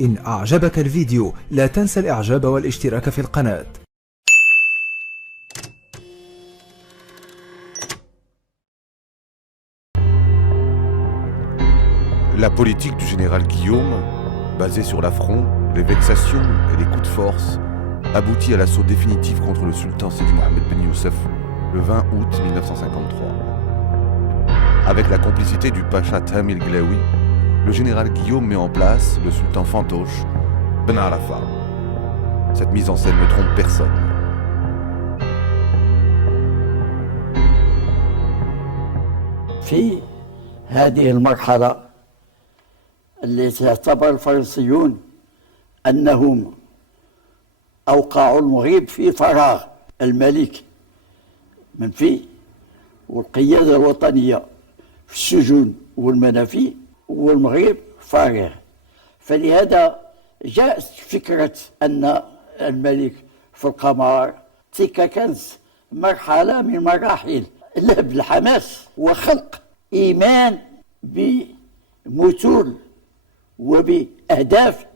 إن أعجبك الفيديو لا تنسى الإعجاب والاشتراك في القناة. La politique du général Guillaume, basée sur l'affront, les vexations et les coups de force, aboutit à l'assaut définitif contre le sultan Sidi Mohammed Ben Youssef le 20 août 1953. Avec la complicité du pacha Tamil Glaoui, le général Guillaume met en place le sultan fantoche Ben Arafa. Cette mise en scène ne trompe personne. في هذه المرحلة التي اعتبر الفرنسيون أنهم أوقعوا المغرب في فراغ، الملك منفي والقيادة الوطنية في السجون والمنافي والمغرب فارغ. فلهذا جاءت فكرة أن الملك في القمر. تلك كانت مرحلة من مراحل لهب الحماس وخلق إيمان بمثول وبأهداف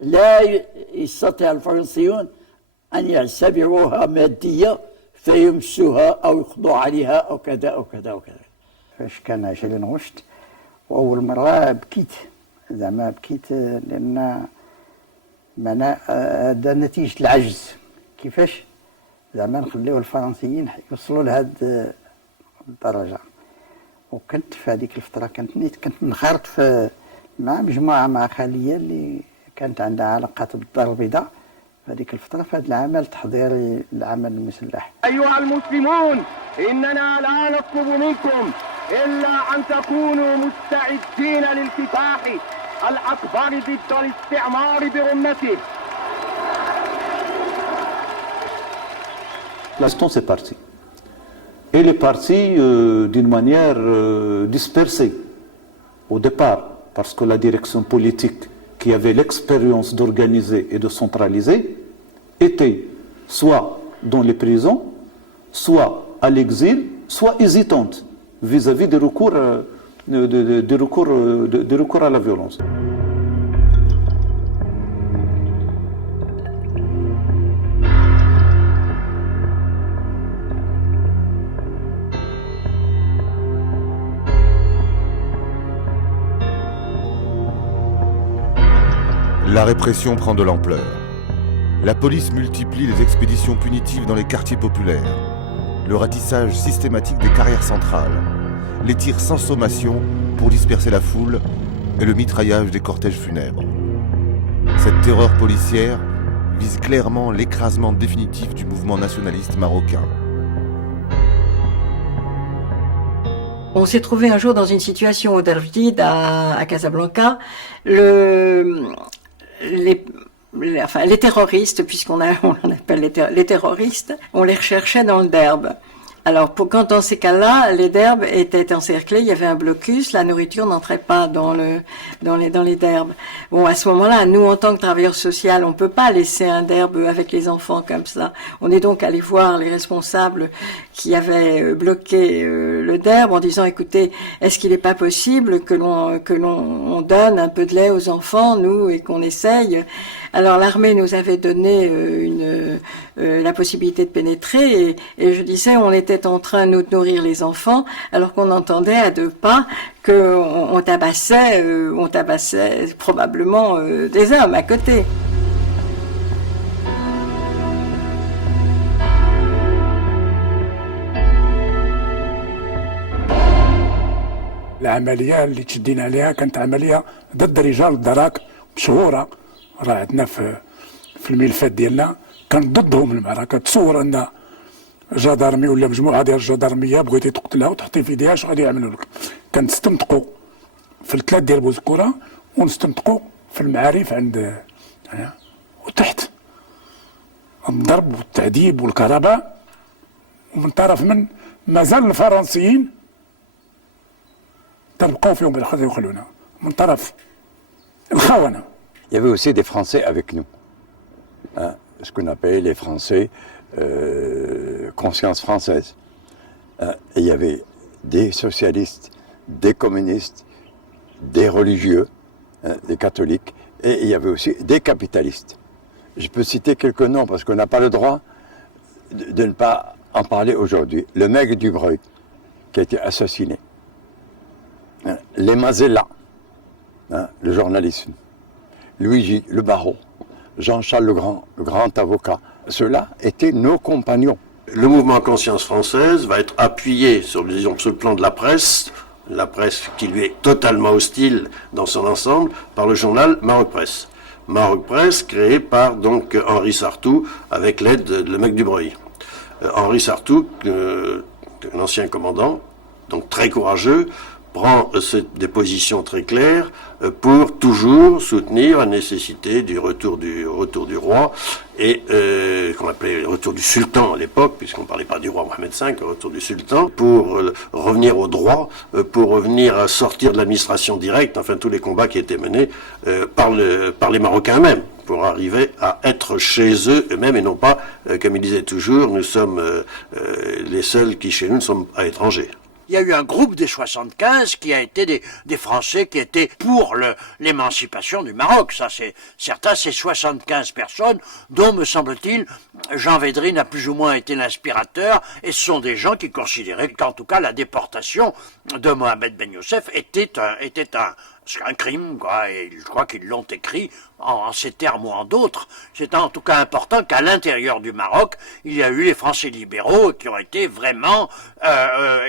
لا يستطيع الفرنسيون أن يعتبروها مادية فيمسوها أو يقضوا عليها أو كذا أو كذا أو كذا. فاش كان 20 غشت وأول مرة بكيت، زعما بكيت لأن هذا نتيجة العجز. كيفاش زعما نخليو الفرنسيين يوصلوا لهذه الدرجة. وكنت في هذيك الفترة كنت منخرط مع مجموعة مع خالية اللي كانت عندها علاقات بالدار البيضاء في هذيك الفترة في هذا العمل التحضيري للعمل المسلح. أيها المسلمون، إننا لا نطلب منكم إلا أن تكونوا مستعدين للكفاح الأكبر ضد الاستعمار برمته. L'instant, c'est parti. Et il est parti d'une manière dispersée au départ, parce que la direction politique qui avait l'expérience d'organiser et de centraliser était soit dans les prisons, soit à l'exil, soit hésitante vis-à-vis des recours à la violence. La répression prend de l'ampleur. La police multiplie les expéditions punitives dans les quartiers populaires, le ratissage systématique des carrières centrales, les tirs sans sommation pour disperser la foule et le mitraillage des cortèges funèbres. Cette terreur policière vise clairement l'écrasement définitif du mouvement nationaliste marocain. On s'est trouvé un jour dans une situation au Darfjid à Casablanca. Les terroristes, on appelle les terroristes, on les recherchait dans le Derbe. Alors, quand dans ces cas-là, les derbes étaient encerclés, il y avait un blocus, la nourriture n'entrait pas dans les derbes. Bon, à ce moment-là, nous, en tant que travailleurs sociaux, on peut pas laisser un derbe avec les enfants comme ça. On est donc allé voir les responsables qui avaient bloqué le derbe en disant, écoutez, est-ce qu'il n'est pas possible que l'on donne un peu de lait aux enfants, nous, et qu'on essaye? Alors, l'armée nous avait donné la possibilité de pénétrer et je disais, on était en train de nourrir les enfants alors qu'on entendait à 2 pas qu'on tabassait probablement des hommes à côté. العملية اللي تشدينا عليها كانت عملية ضد رجال الدراك مشهورة، راه عندنا في الملفات ديالنا كان ضدهم المعركة. تصور أن جدارمي ولا مجموعة ديال الجدارمية بغيتي تقتلها وتحطي في يديها اش غادي يعملوا لك؟ كنستنطقوا في الثلاث ديال بوزكورة ونستنطقوا في المعارف عند وتحت الضرب والتعذيب والكهرباء، ومن طرف من مازال الفرنسيين تبقوا فيهم بالخزي وخلونا من طرف الخونة. Il y avait aussi des Français avec nous, hein, ce qu'on appelle les Français conscience française. Et il y avait des socialistes, des communistes, des religieux, des catholiques, et il y avait aussi des capitalistes. Je peux citer quelques noms parce qu'on n'a pas le droit de ne pas en parler aujourd'hui. Le Maigre du Breuil, qui a été assassiné. Les Mazella, le journalisme. Luigi Le Barreau, Jean-Charles Legrand, le grand avocat. Ceux-là étaient nos compagnons. Le mouvement Conscience française va être appuyé sur, disons, ce plan de la presse qui lui est totalement hostile dans son ensemble, par le journal Maroc Presse. Maroc Presse, créé par donc Henri Sartou, avec l'aide de Le Maigre du Breuil. Henri Sartou, un ancien commandant, donc très courageux, prend des positions très claires pour toujours soutenir la nécessité du retour du roi et qu'on appelait le retour du sultan à l'époque, puisqu'on ne parlait pas du roi Mohamed V, le retour du sultan, pour revenir au droit, pour revenir à sortir de l'administration directe, enfin tous les combats qui étaient menés par les Marocains eux-mêmes, pour arriver à être chez eux-mêmes et non pas, comme ils disaient toujours, nous sommes les seuls qui chez nous sommes à étrangers. Il y a eu un groupe des 75 qui a été des Français qui étaient pour l'émancipation du Maroc. Ça, c'est certain, c'est 75 personnes dont, me semble-t-il, Jean Védrine a plus ou moins été l'inspirateur, et ce sont des gens qui considéraient qu'en tout cas la déportation de Mohamed Ben Youssef était un crime, quoi, et je crois qu'ils l'ont écrit en ces termes ou en d'autres. C'est en tout cas important qu'à l'intérieur du Maroc, il y a eu les Français libéraux qui ont été vraiment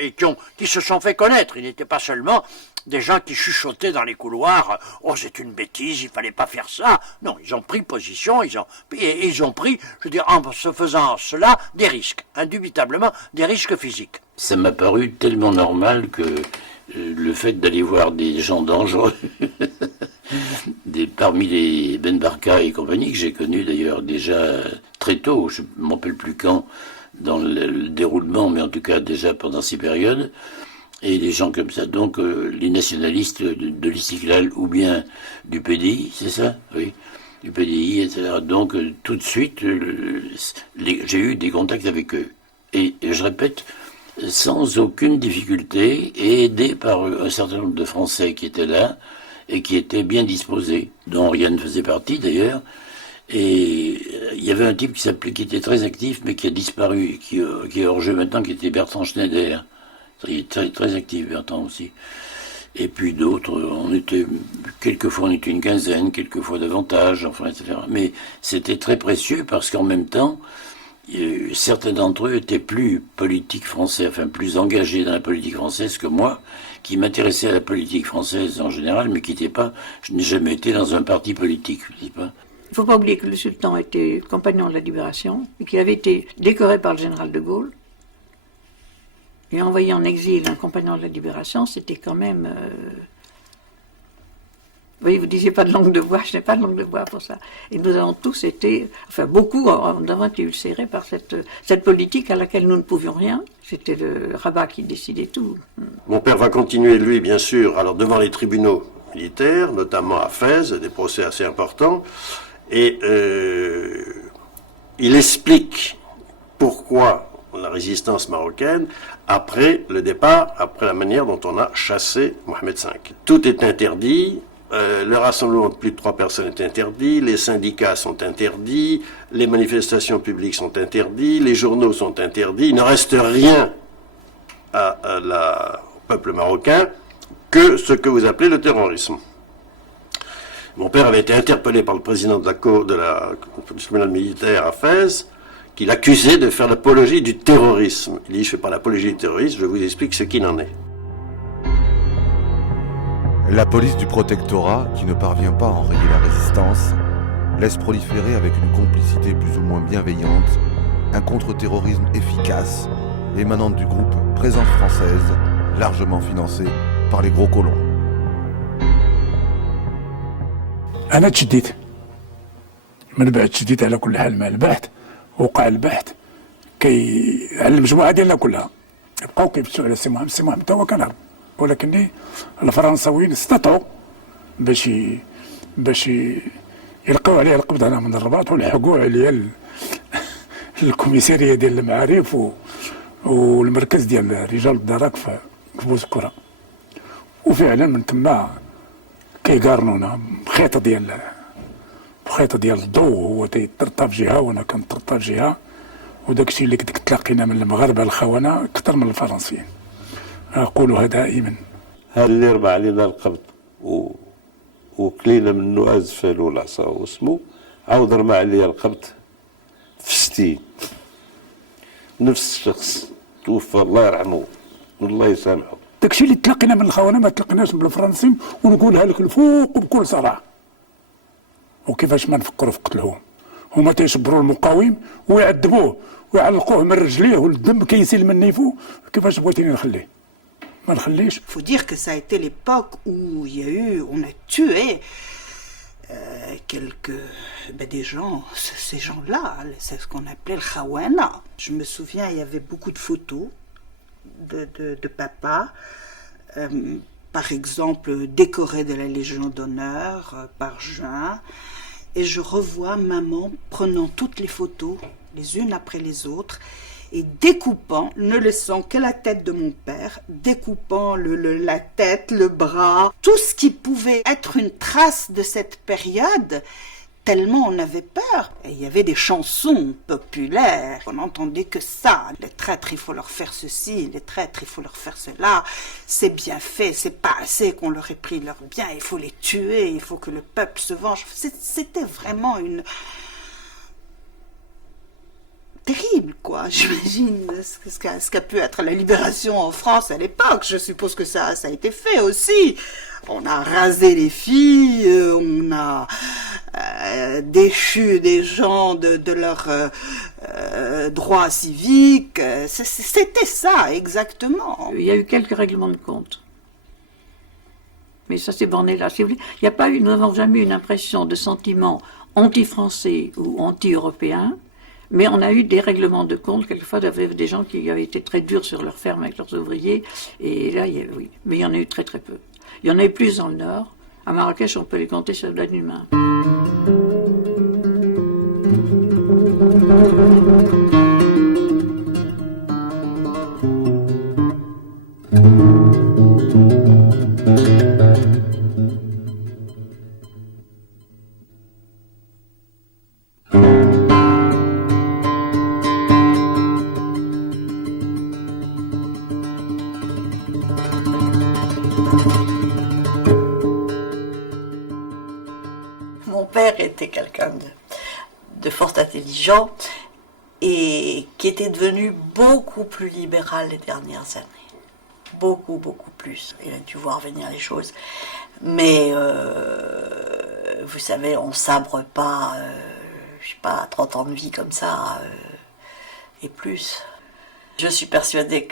et qui se sont fait connaître. Il n'était pas seulement des gens qui chuchotaient dans les couloirs « Oh, c'est une bêtise, il fallait pas faire ça ». Non, ils ont pris position, ils ont pris, je veux dire, en se faisant cela, des risques, indubitablement des risques physiques. Ça m'a paru tellement normal que le fait d'aller voir des gens dangereux, parmi les Ben Barka et compagnie, que j'ai connus d'ailleurs déjà très tôt, je ne m'en rappelle plus quand, dans le déroulement, mais en tout cas déjà pendant ces périodes, et des gens comme ça, donc les nationalistes de l'Istiklal ou bien du PDI, c'est ça? Oui, du PDI, etc. Donc tout de suite, j'ai eu des contacts avec eux. Et je répète, sans aucune difficulté, et aidé par un certain nombre de Français qui étaient là, et qui étaient bien disposés, dont Rianne faisait partie d'ailleurs. Et il y avait un type qui était très actif, mais qui a disparu, qui est hors jeu maintenant, qui était Bertrand Schneider. Il est très, très actif, Bertrand aussi. Et puis d'autres, quelquefois on était une quinzaine, quelquefois davantage, enfin, etc. Mais c'était très précieux parce qu'en même temps, certains d'entre eux étaient plus politiques français, enfin plus engagés dans la politique française que moi, qui m'intéressais à la politique française en général, mais je n'ai jamais été dans un parti politique, je sais pas. Il ne faut pas oublier que le sultan était compagnon de la Libération et qu'il avait été décoré par le général de Gaulle. Et envoyé en exil un compagnon de la Libération, c'était quand même... Oui, vous disiez pas de langue de bois, je n'ai pas de langue de bois pour ça. Et nous avons tous été, enfin beaucoup, nous avons été ulcérés par cette politique à laquelle nous ne pouvions rien. C'était le rabat qui décidait tout. Mon père va continuer, lui, bien sûr, alors devant les tribunaux militaires, notamment à Fès, des procès assez importants, et il explique pourquoi la résistance marocaine, après le départ, après la manière dont on a chassé Mohamed V. Tout est interdit. Le rassemblement de plus de 3 personnes est interdit, les syndicats sont interdits, les manifestations publiques sont interdites, les journaux sont interdits, il ne reste rien au peuple marocain que ce que vous appelez le terrorisme. Mon père avait été interpellé par le président de la cour du tribunal militaire à Fès, qui l'accusait de faire l'apologie du terrorisme. Il dit « Je ne fais pas l'apologie du terrorisme, je vous explique ce qu'il en est ». La police du protectorat, qui ne parvient pas à enrayer la résistance, laisse proliférer avec une complicité plus ou moins bienveillante un contre-terrorisme efficace émanant du groupe Présence française, largement financé par les gros colons. أنا تشديت من بعد تشديت على كل حال مع البحث وقع البحث على المجموعة ديالنا كلها بقاو كيفتشوا على سي محمد هو كان هرب ولكن الفرنساويين استطاعوا باش يلقاو عليه القبض هنا من الرباط ولحقوه عليا الكوميساريه ديال المعارف والمركز ديال رجال الدرك في بوزكرة وفعلا من تما كيقارنونا بخيطه ديال الضوء، هو تيطرطا في جهه وانا كنطرطا في جهه، وداك الشيء اللي كنت تلاقينا من المغاربه الخونه اكثر من الفرنسيين. اقولها دائما. هذا اللي رمى علينا القبض وكلينا منه ازفل والعصا واسمو، عاود رمى عليا القبض في 60. نفس الشخص توفى الله يرحمه والله يسامحه. داكشي اللي تلاقينا من الخونه ما تلاقيناش من الفرنسيين، ونقولها لك الفوق وبكل صراحه. وكيفاش ما نفكروا في قتلهم؟ هما تيشبروا المقاوم ويعذبوه ويعلقوه من رجليه والدم كيسيل من نيفو. كيفاش بغيتيني نخليه؟ ما نخليش. Faut dire que ça a été l'époque où il y a eu, on a tué des gens, ces gens-là, c'est ce qu'on appelait le khawana. Je me souviens, il y avait beaucoup de photos de papa, par exemple décoré de la Légion d'honneur par juin, et je revois maman prenant toutes les photos, les unes après les autres, et découpant, ne laissant que la tête de mon père, découpant la tête, le bras, tout ce qui pouvait être une trace de cette période, tellement on avait peur. Et il y avait des chansons populaires, on n'entendait que ça. Les traîtres, il faut leur faire ceci, les traîtres, il faut leur faire cela. C'est bien fait, c'est pas assez qu'on leur ait pris leurs biens, il faut les tuer, il faut que le peuple se venge. C'était vraiment une... terrible, quoi. J'imagine ce qu'a pu être la libération en France à l'époque. Je suppose que ça a été fait aussi. On a rasé les filles, on a déchu des gens de leurs droits civiques. C'était ça, exactement. Il y a eu quelques règlements de compte. Mais ça s'est borné là. Si vous voulez, il n'y a pas eu, nous n'avons jamais eu une impression de sentiment anti-français ou anti-européen. Mais on a eu des règlements de compte. Quelquefois, il y avait des gens qui avaient été très durs sur leur ferme avec leurs ouvriers. Et là, oui. Mais il y en a eu très très peu. Il y en a eu plus dans le nord. À Marrakech, on peut les compter sur le doigt d'une main. Mon père était quelqu'un de fort intelligent et qui était devenu beaucoup plus libéral les dernières années. Beaucoup, beaucoup plus. Il a dû voir venir les choses. Mais, vous savez, on ne sabre pas, je sais pas, 30 ans de vie comme ça, et plus. Je suis persuadée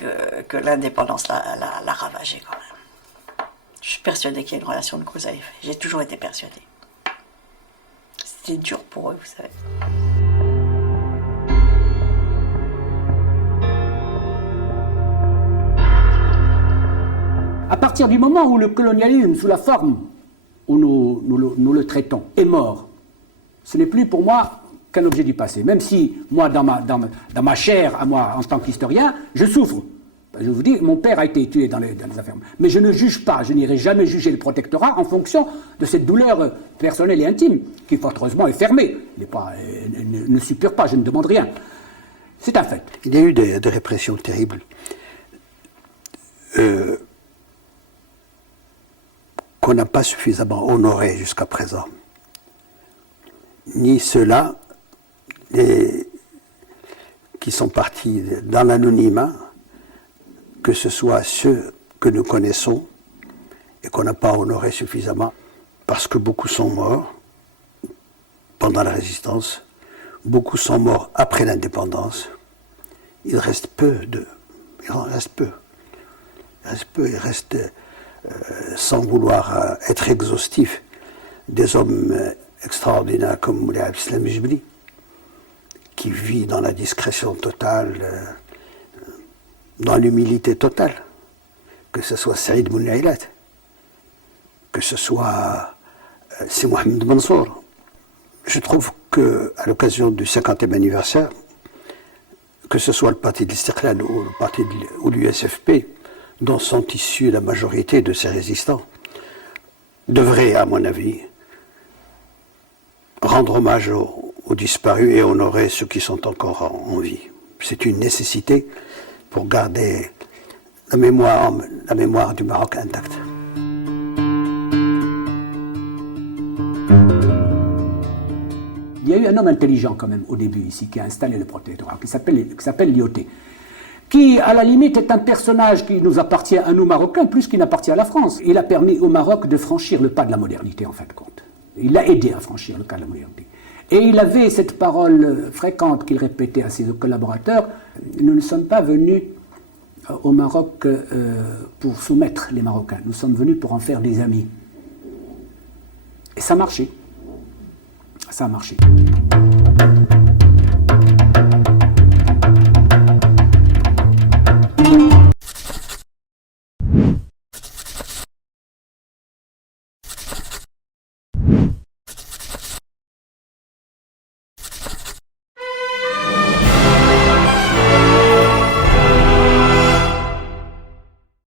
que l'indépendance l'a ravagé quand même. Je suis persuadée qu'il y a une relation de cause à effet. J'ai toujours été persuadée. C'était dur pour eux, vous savez. À partir du moment où le colonialisme, sous la forme où nous le traitons, est mort, ce n'est plus pour moi qu'un objet du passé. Même si, moi, dans ma chair, à moi, en tant qu'historien, je souffre. Je vous dis, mon père a été tué dans les affaires. Mais je ne juge pas, je n'irai jamais juger le protectorat en fonction de cette douleur personnelle et intime, qui, fort heureusement, est fermée. Ne suppure pas, je ne demande rien. C'est un fait. Il y a eu des répressions terribles. Qu'on n'a pas suffisamment honoré jusqu'à présent. Ni ceux-là, qui sont partis dans l'anonymat, que ce soit ceux que nous connaissons et qu'on n'a pas honoré suffisamment, parce que beaucoup sont morts pendant la résistance, beaucoup sont morts après l'indépendance. Il reste peu. Il reste, sans vouloir être exhaustif, des hommes extraordinaires comme Moulay Abdeslam Jbli, qui vit dans la discrétion totale, dans l'humilité totale, que ce soit Saïd Bounailat, que ce soit Si Mohamed Mansour. Je trouve qu'à l'occasion du 50e anniversaire, que ce soit le parti de l'Istiqlal ou l'USFP, dont sont issus la majorité de ces résistants, devrait, à mon avis, rendre hommage aux disparus et honorer ceux qui sont encore en vie. C'est une nécessité pour garder la mémoire du Maroc intacte. Il y a eu un homme intelligent quand même au début ici qui a installé le protectorat, qui s'appelle Lyautey, qui à la limite est un personnage qui nous appartient à nous Marocains plus qu'il n'appartient à la France. Il a permis au Maroc de franchir le pas de la modernité en fin de compte. Il l'a aidé à franchir le pas de la modernité. Et il avait cette parole fréquente qu'il répétait à ses collaborateurs: nous ne sommes pas venus au Maroc pour soumettre les Marocains, nous sommes venus pour en faire des amis. Et ça a marché. Ça a marché.